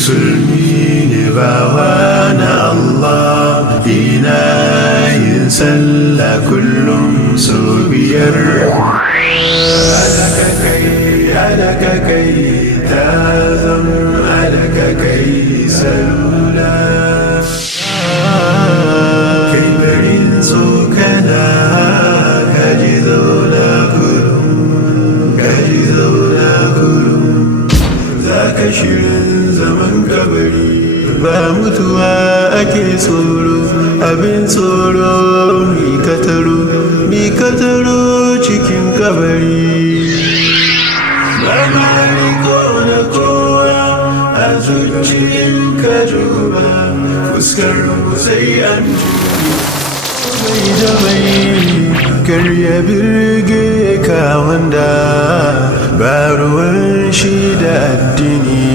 musulmi ne bawa na Allah, ina yin sallah kullum sau biyar. Alaka kai ta zama alaka kai salula, kai barin tsokana kaji zauna kurum, za ka shirin zaman kabari. Ba mutuwa ake tsoro, abin tsoro mi kataro cikin kabari. Ba maliko na kowa a zuciyin ka duba, fuskar sai an mai da mai kar ya birge ka wanda ba ruwan shi da addini,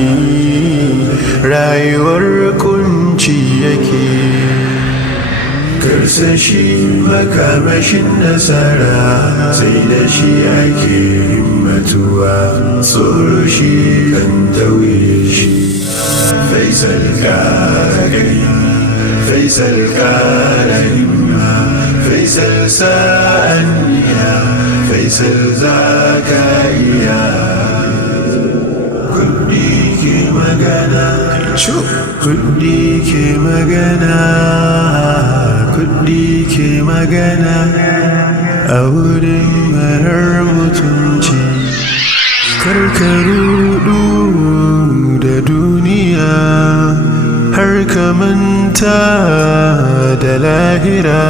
rayuwar kunci yake. Karsashi makamashin nasara, sai da shi ake himmatuwa, tsoro shi kan tauye shi. Faisal kara himma, Faisal sa'aniya, Faisal zaka iya. Kuɗi ke magana, kuɗi ke magana a wurin marar mutunci. Karka ruɗu da duniya har ka manta da lahira.